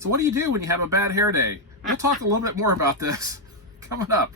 So what do you do when you have a bad hair day? We'll talk a little bit more about this coming up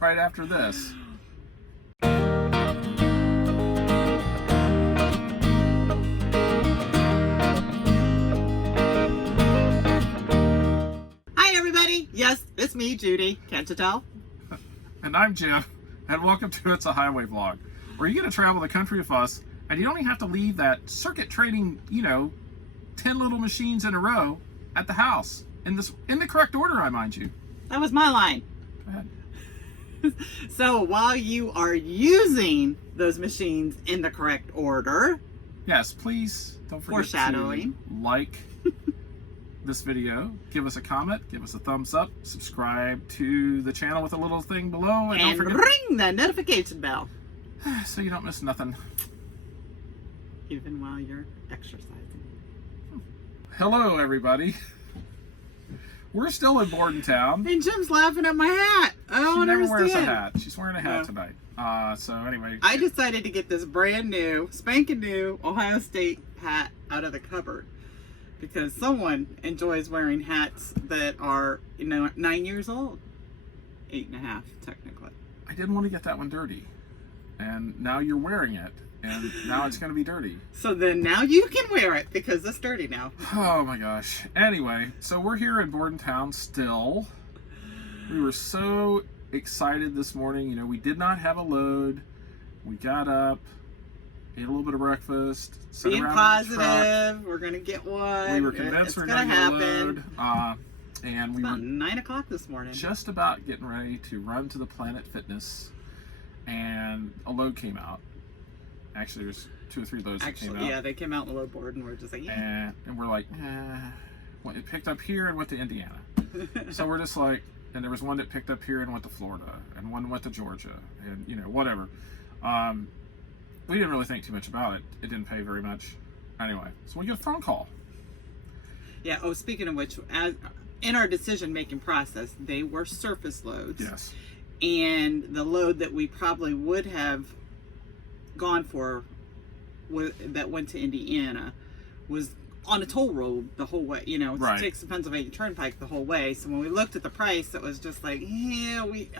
right after this. Hi everybody! Yes, it's me, Judy. Can't you tell? And I'm Jim, and welcome to It's a Highway Vlog, where you get to travel the country with us, and you don't even have to leave that circuit training, 10 little machines in a row at the house. In the correct order, I mind you. That was my line. Go ahead. So while you are using those machines in the correct order, Yes, please don't forget Foreshadowing. to like this video, give us a comment, give us a thumbs up, subscribe to the channel with a little thing below, and don't forget ring the notification bell, so you don't miss nothing. even while you're exercising. Hello, everybody. We're still in Bordentown. And Jim's laughing at my hat. I don't She never understand. wears a hat. She's wearing a hat tonight. So anyway, I decided to get this brand new, spanking new Ohio State hat out of the cupboard because someone enjoys wearing hats that are, 9 years old. 8.5, technically. I didn't want to get that one dirty, and now you're wearing it, and now it's going to be dirty. So then now you can wear it because it's dirty now. Oh my gosh. Anyway, so we're here in Bordentown still. We were so excited this morning. We did not have a load. We got up, ate a little bit of breakfast, sat Being around in the truck. positive, we're gonna get one. We were convinced we were going to get a load. And we were About 9 o'clock this morning. just about getting ready to run to the Planet Fitness, and a load came out. Actually, there's 2 or 3 loads that came out. Yeah, they came out on the load board and we're just like, yeah. And we're like, well, it picked up here and went to Indiana. So we're just like, and there was one that picked up here and went to Florida, and one went to Georgia, and whatever. We didn't really think too much about it. It didn't pay very much. Anyway, so we get a phone call. Yeah, speaking of which, in our decision-making process, they were surface loads. Yes. And the load that we probably would have gone for that went to Indiana was on a toll road the whole way. It Right. takes the Pennsylvania Turnpike the whole way. So when we looked at the price, it was just like,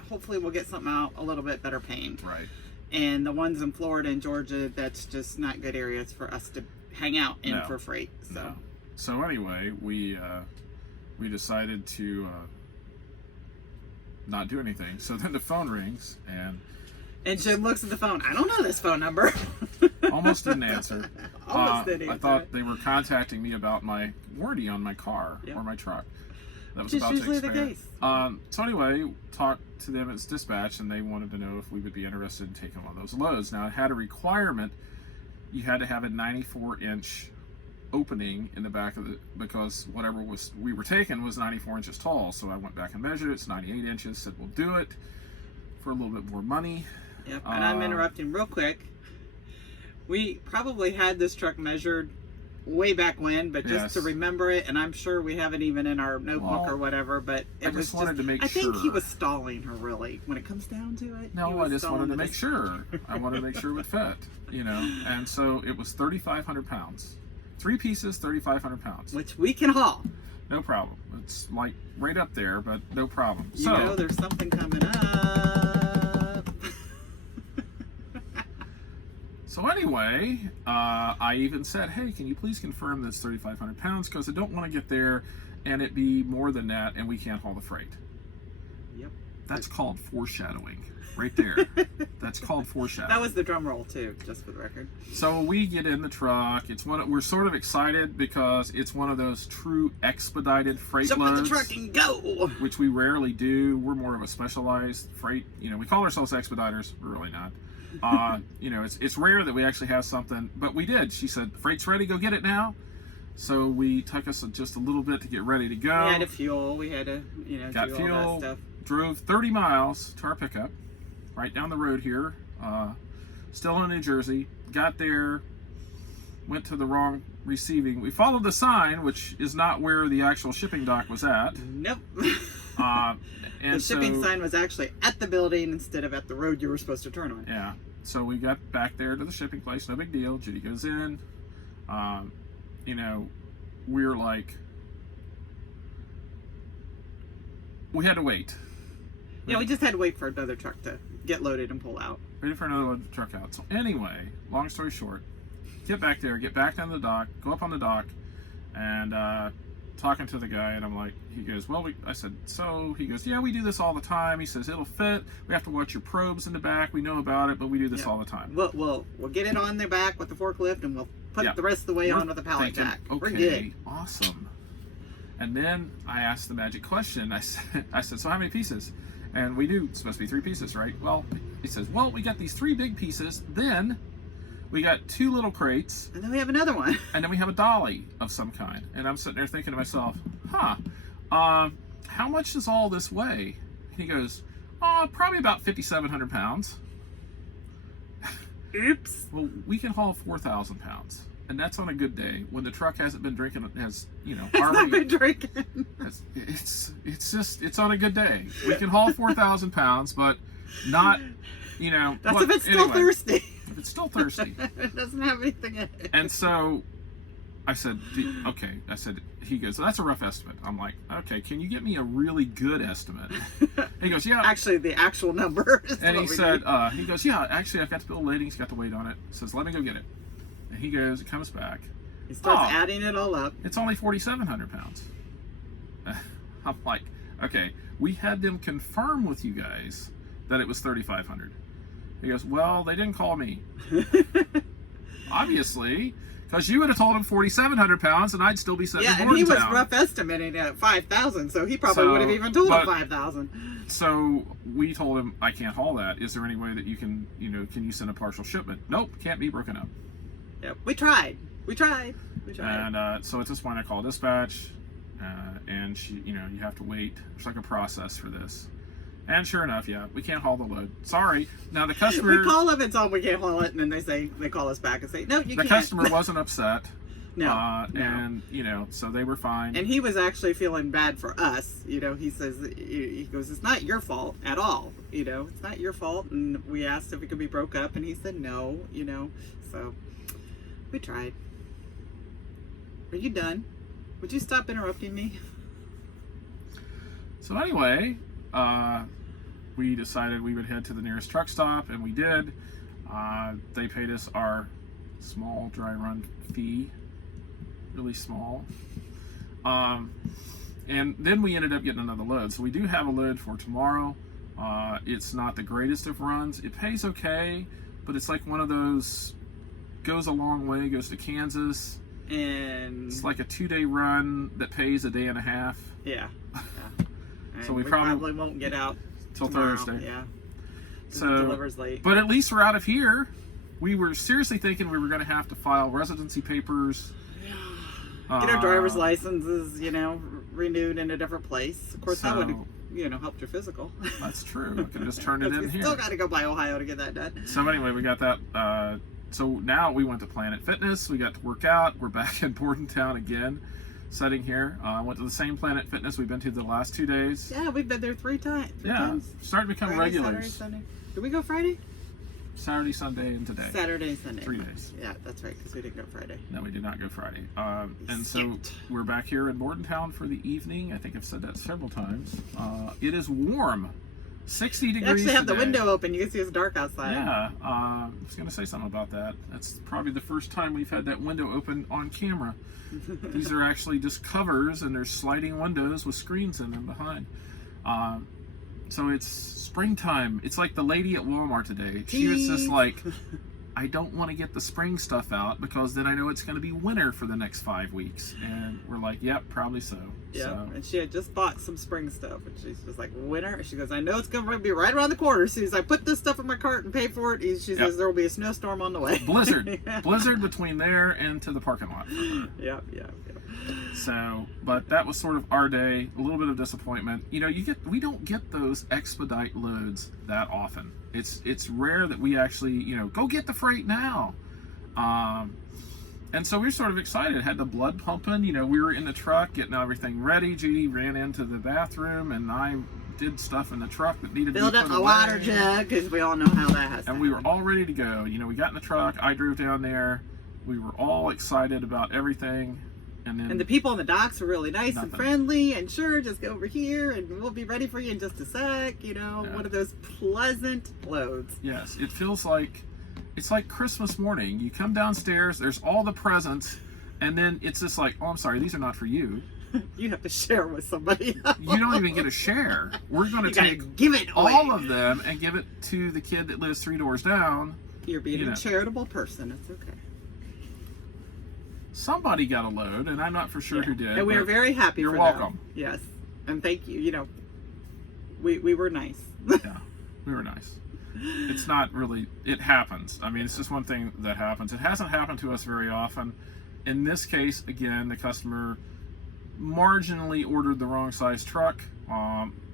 hopefully we'll get something out a little bit better paying. Right. And the ones in Florida and Georgia, that's just not good areas for us to hang out in for freight. So. No. So anyway, we decided to not do anything. So then the phone rings, And Jim looks at the phone. I don't know this phone number. almost didn't answer. Almost didn't answer. I thought they were contacting me about my warranty on my car or my truck. That was about to expire. Usually the case. So anyway, talked to them as dispatch, and they wanted to know if we would be interested in taking one of those loads. Now, it had a requirement. You had to have a 94-inch opening in the back of it, because whatever we were taking was 94 inches tall. So I went back and measured it. It's 98 inches. Said we'll do it for a little bit more money. Yep, and I'm interrupting real quick. We probably had this truck measured way back when, but just to remember it, and I'm sure we have it even in our notebook or whatever, but I just wanted to make sure. I think he was stalling her, really, when it comes down to it. No, I just wanted to make sure. I wanted to make sure it would fit, and so it was 3,500 pounds. 3 pieces, 3,500 pounds. Which we can haul. No problem. It's like right up there, but no problem. So, there's something coming up. So anyway, I even said, hey, can you please confirm that's 3,500 pounds? Because I don't want to get there and it be more than that and we can't haul the freight. Yep. That's called foreshadowing. Right there. That's called foreshadowing. That was the drum roll too, just for the record. So we get in the truck. We're sort of excited because it's one of those true expedited freight Jump loads. in the truck and go! Which we rarely do. We're more of a specialized freight. We call ourselves expediters. We're really not. It's rare that we actually have something, but we did. She said, freight's ready, go get it now. So we took us just a little bit to get ready to go. We had to fuel. We had to, got do fuel, all that stuff. Drove 30 miles to our pickup, right down the road here, still in New Jersey. Got there, went to the wrong receiving. We followed the sign, which is not where the actual shipping dock was at. Nope. And the shipping sign was actually at the building instead of at the road you were supposed to turn on. Yeah. So we got back there to the shipping place. No big deal. Judy goes in. We're like, we had to wait. Yeah, we just had to wait for another truck to get loaded and pull out. Waited for another truck out. So anyway, long story short, get back there, get back down to the dock, go up on the dock, and talking to the guy, and I'm like, he goes, well, I said, so he goes, yeah, we do this all the time. He says, it'll fit. We have to watch your probes in the back. We know about it, but we do this all the time. We'll get it on the back with the forklift, and we'll put it the rest of the way on with the pallet jack. Okay, we're good. Awesome. And then I asked the magic question. I said, so how many pieces? And we do, it's supposed to be 3 pieces, right? Well, he says, well, we got these 3 big pieces, then we got 2 little crates. And then we have another one. And then we have a dolly of some kind. And I'm sitting there thinking to myself, how much does all this weigh? And he goes, probably about 5,700 pounds. Oops. Well, we can haul 4,000 pounds. And that's on a good day when the truck hasn't been drinking, It's not been drinking. It's on a good day. We can haul 4,000 pounds, but not, That's if it's still thirsty. If it's still thirsty. It doesn't have anything in it. And so I said, okay. I said, he goes, so that's a rough estimate. I'm like, okay, can you get me a really good estimate? And he goes, yeah. Actually, the actual number. And he said, he goes, yeah, actually, I've got the bill of lading. He's got the weight on it. He says, let me go get it. And he goes, he comes back. He starts adding it all up. It's only 4,700 pounds. I'm like, okay, we had them confirm with you guys that it was 3,500. He goes, well, they didn't call me. Obviously, because you would have told him 4,700 pounds and I'd still be sitting in Bordentown. And he was rough estimating at 5,000, so he probably would have even told him 5,000. So we told him, I can't haul that. Is there any way that you can, can you send a partial shipment? Nope, can't be broken up. Yep, we tried. And so at this point I call dispatch, and she, you have to wait. There's like a process for this. And sure enough, yeah, we can't haul the load. Sorry. Now the customer... We call them and tell them we can't haul it, and then they call us back and say, no, you can't. The customer wasn't upset. No. And, so they were fine. And he was actually feeling bad for us. He says, he goes, it's not your fault at all. It's not your fault. And we asked if it could be broke up, and he said no, so... We tried. Are you done? Would you stop interrupting me? So anyway, we decided we would head to the nearest truck stop, and we did. They paid us our small dry run fee, really small. And then we ended up getting another load. So we do have a load for tomorrow. It's not the greatest of runs. It pays okay, but it's like one of those... goes a long way, goes to Kansas, and it's like a 2-day run that pays a day and a half. Yeah. So we probably won't get out till tomorrow. Thursday. Yeah. So it delivers late. But at least we're out of here. We were seriously thinking we were going to have to file residency papers. Get our driver's licenses, renewed in a different place. Of course, that would helped your physical. That's true. We could just turn it in here. Still got to go by Ohio to get that done. So anyway, we got that. So now we went to Planet Fitness. We got to work out. We're back in Bordentown again, sitting here. Went to the same Planet Fitness we've been to the last 2 days. Yeah, we've been there 3 times. Starting to become Friday, regulars. Saturday, Sunday. Did we go Friday? Saturday, Sunday, and today. Saturday, Sunday. 3 days. Yeah, that's right, because we didn't go Friday. No, we did not go Friday. And so we're back here in Bordentown for the evening. I think I've said that several times. It is warm. 60 degrees. You actually have today. The window open. You can see it's dark outside. Yeah, I was going to say something about that. That's probably the first time we've had that window open on camera. These are actually just covers, and there's sliding windows with screens in them behind. So it's springtime. It's like the lady at Walmart today. She was just like, I don't want to get the spring stuff out because then I know it's going to be winter for the next 5 weeks. And we're like, yep, probably so. Yeah, so. And she had just bought some spring stuff, and she's just like, winter? She goes, I know it's going to be right around the corner. As soon as I put this stuff in my cart and pay for it, she says there will be a snowstorm on the way. Blizzard. Blizzard between there and to the parking lot. Yeah. So, but that was sort of our day. A little bit of disappointment. We don't get those expedite loads that often. It's rare that we actually, go get the freight now. And so we were sort of excited, had the blood pumping. We were in the truck getting everything ready. Judy ran into the bathroom, and I did stuff in the truck that needed to be put away. Filled up a water jug, because we all know how that has to And we were all ready to go. We got in the truck. I drove down there. We were all excited about everything. then And the people on the docks were really nice nothing. and friendly, and sure, just go over here and we'll be ready for you in just a sec. Yeah. One of those pleasant loads. Yes, it feels like it's like Christmas morning. You come downstairs, there's all the presents, and then it's just like, oh, I'm sorry, these are not for you. You have to share with somebody else. You don't even get a share. We're going to gotta take give it away. all of them and give it to the kid that lives 3 doors down. You're being you know. a charitable person. It's okay. Somebody got a load, and I'm not for sure who did. And we are but very happy you're for welcome. them. Yes. And thank you. We were nice. Yeah, we were nice. It's not really, it happens. I mean, it's just one thing that happens. It hasn't happened to us very often. In this case, again, the customer marginally ordered the wrong size truck,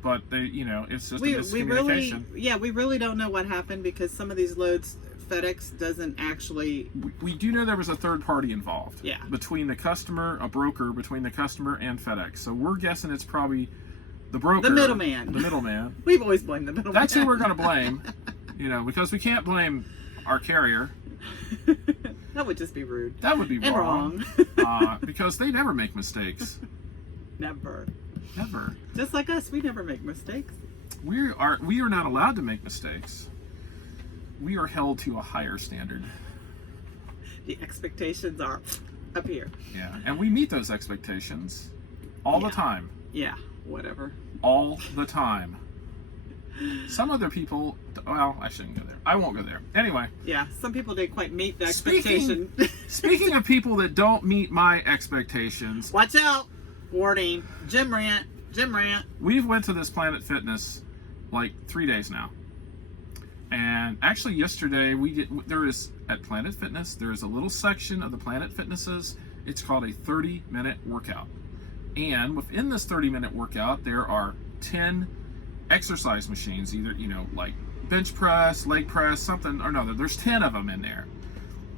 but they, it's just a miscommunication. We really don't know what happened because some of these loads FedEx doesn't actually. We do know there was a third party involved. Yeah. Between the customer, a broker between the customer and FedEx. So we're guessing it's probably the broker. The middleman. The middleman. We've always blamed the middleman. That's who we're going to blame, because we can't blame our carrier. That would just be rude. That would be and wrong. Because they never make mistakes. Never. Never. Just like us, we never make mistakes. We are not allowed to make mistakes. We are held to a higher standard. The expectations are up here. Yeah, and we meet those expectations all the time. Yeah, whatever. All the time. Some other people, well, I shouldn't go there. I won't go there. Anyway. Yeah, some people didn't quite meet the expectation. Speaking of people that don't meet my expectations. Watch out! Warning. Gym rant. We've went to this Planet Fitness like 3 days now. And actually yesterday at Planet Fitness, there is a little section of the Planet Fitnesses. It's called a 30-minute workout. And within this 30-minute workout, there are 10 exercise machines, either, like bench press, leg press, something or another. There's 10 of them in there.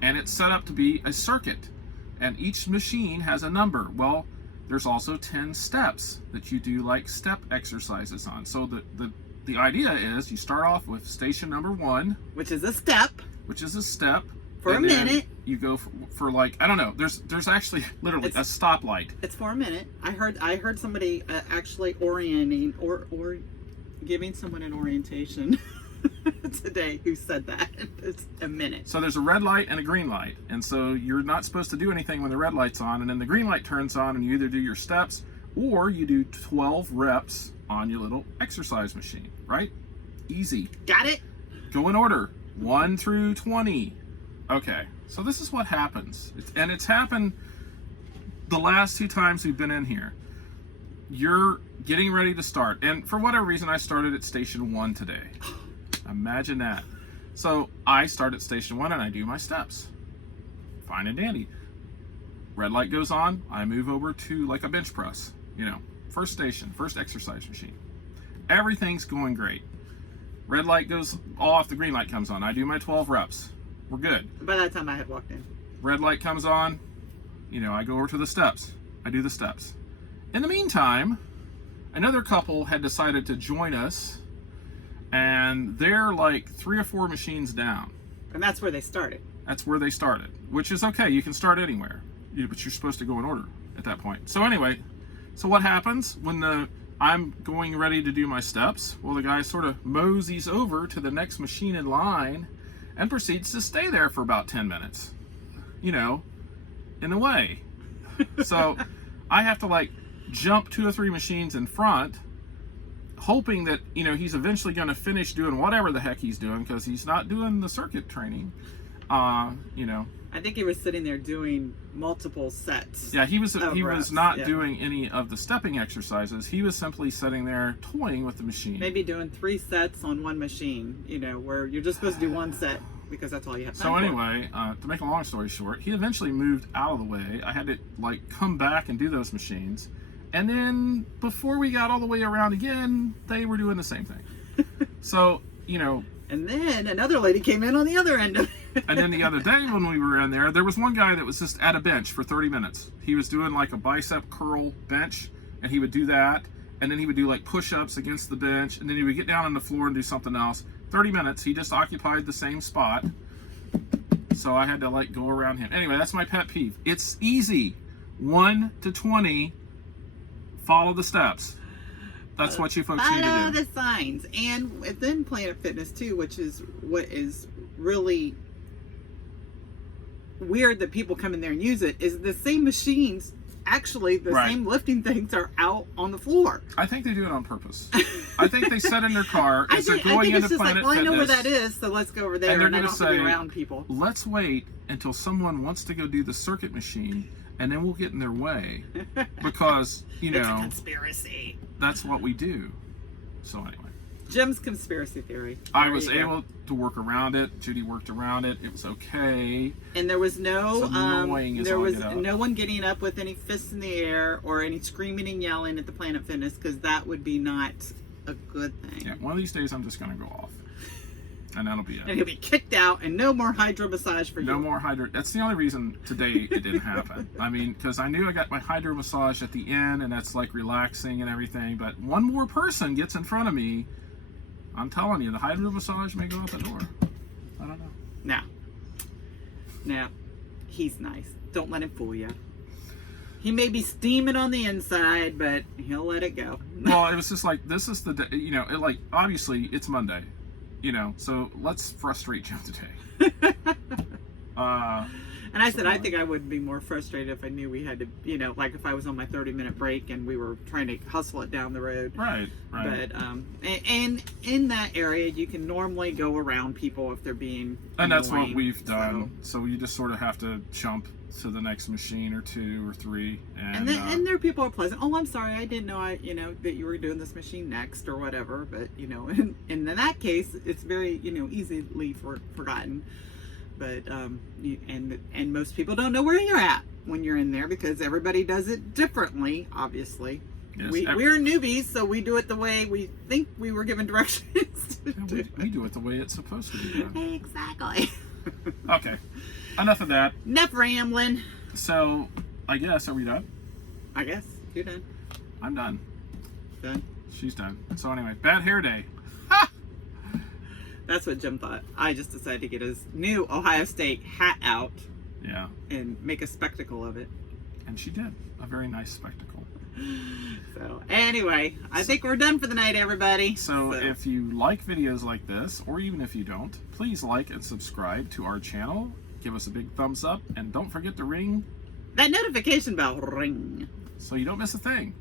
And it's set up to be a circuit. And each machine has a number. Well, there's also 10 steps that you do like step exercises on. So the idea is you start off with station number 1, which is a step. For a minute. You go for like, I don't know. There's actually literally a stoplight. It's for a minute. I heard somebody actually orienting or giving someone an orientation today who said that. It's a minute. So there's a red light and a green light, and so you're not supposed to do anything when the red light's on, and then the green light turns on, and you either do your steps or you do 12 reps on your little exercise machine, right? Easy. Got it? Go in order, 1 through 20. Okay, so this is what happens. It's happened the last 2 times we've been in here. You're getting ready to start, and for whatever reason, I started at station 1 today. Imagine that. So I start at station 1 and I do my steps. Fine and dandy. Red light goes on, I move over to like a bench press. First station, first exercise machine. Everything's going great. Red light goes off, the green light comes on. I do my 12 reps. We're good. By that time I had walked in. Red light comes on, I go over to the steps. I do the steps. In the meantime, another couple had decided to join us, and they're like 3 or 4 machines down. And that's where they started. That's where they started, which is okay. You can start anywhere, but you're supposed to go in order at that point. So anyway, so what happens when I'm going ready to do my steps? Well, the guy sort of moseys over to the next machine in line and proceeds to stay there for about 10 minutes, in the way. So I have to jump 2 or 3 machines in front, hoping that, he's eventually going to finish doing whatever the heck he's doing, because he's not doing the circuit training, I think he was sitting there doing multiple sets. Yeah, he was not yeah. doing any of the stepping exercises. He was simply sitting there toying with the machine. Maybe doing 3 sets on one machine, where you're just supposed to do 1 set because that's all you have time for. So anyway, to make a long story short, he eventually moved out of the way. I had to come back and do those machines. And then before we got all the way around again, they were doing the same thing. So, And then another lady came in on the other end of it. And then the other day when we were in there was one guy that was just at a bench for 30 minutes. He was doing like a bicep curl bench, and he would do that. And then he would do push-ups against the bench, and then he would get down on the floor and do something else. 30 minutes, he just occupied the same spot. So I had to go around him. Anyway, that's my pet peeve. It's easy. 1 to 20, follow the steps. That's what you folks need to Follow do. the signs. And within Planet Fitness too, which is what is really weird that people come in there and use it, is the same machines, actually the Right. same lifting things are out on the floor. I think they do it on purpose. I think they set in their car I as they're think going it's into just like, Planet well, I know where Fitness. that is, so let's go over there, And they're and I gonna don't have to be say, around people. Let's wait until someone wants to go do the circuit machine, and then we'll get in their way. Because, you It's a know, conspiracy. that's what we do. So anyway. Jim's conspiracy theory. I There was you go. able to work around it. Judy worked around it. It was okay. And there was no It's annoying as there all was get out. no one getting up with any fists in the air or any screaming and yelling at the Planet Fitness, because that would be not a good thing. Yeah, one of these days I'm just going to go off. And that'll be And it. he'll be kicked out, and no more hydro massage for you. No more hydro. That's the only reason today it didn't happen. I mean, because I knew I got my hydro massage at the end, and that's like relaxing and everything. But one more person gets in front of me, I'm telling you, the hydro massage may go out the door. I don't know. No, he's nice. Don't let him fool you. He may be steaming on the inside, but he'll let it go. Well, it was just like, this is the day, you know, it, like, obviously it's Monday, you know, so let's frustrate Jim today. And I said, I think I would be more frustrated if I knew we had to, you know, like if I was on my 30-minute break and we were trying to hustle it down the road. Right. But and in that area, you can normally go around people if they're being And that's what annoying, we've done. So you just sort of have to jump to the next machine or 2 or 3. And their people are pleasant. Oh, I'm sorry, I didn't know that you were doing this machine next or whatever. But and in that case, it's very easily forgotten. But and most people don't know where you're at when you're in there, because everybody does it differently. Obviously, Yes, we're newbies, so we do it the way we think we were given directions to do we do it the way it's supposed to be done. it. Exactly. Okay, enough of that. Enough rambling. So, I guess, are we done? I guess you're done. I'm done. Done. She's done. So anyway, bad hair day. That's what Jim thought. I just decided to get his new Ohio State hat out Yeah, and make a spectacle of it. and she did. A very nice spectacle. So anyway, I think we're done for the night, everybody. So if you like videos like this, or even if you don't, please like and subscribe to our channel. Give us a big thumbs up, and don't forget to ring that notification bell ring. so you don't miss a thing.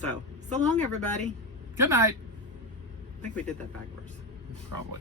So long, everybody. Good night. I think we did that backwards. Probably.